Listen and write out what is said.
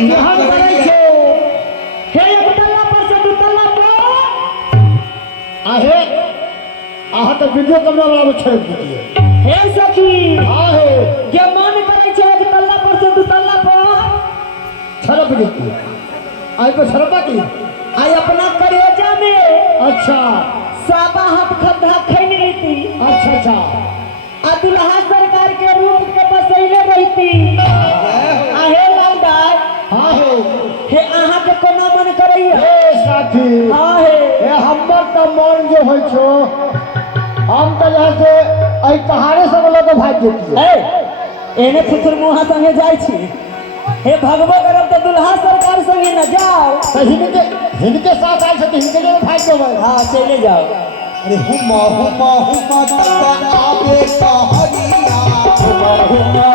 हम करे छे हे एक तल्ला पर से दू तल्ला पर आहे आहा तो वीडियो कैमरा वाला में छेड़ दीजिए। हे सखी आहे जे मन करे छे एक तल्ला पर से दू तल्ला पर छरप दीजिए। आई को छरपा की आई अपना करेजा में अच्छा साबा हाथ खड्डा खैन लेती। अच्छा अच्छा आ दुल्हा सरकार के रूप के बसैले रहती। आहे लालदार हाँ हो हे आहा के कोना मन करैया हे साथी हां हे हे हमर तो मन जो होय छो हम तो यहाँ से आई कहारे सब लोग भाग देती ए एने फुसुर मुहा संगे जाय छी हे भगवो करब तो दुल्हा सरकार संगे न जाओ तो हिनके साथ आए थे हिनके जो भाग देबै। हां चले जाओ। अरे हुमा हुमा हुमा तक आगे कहरिया हुमा हुमा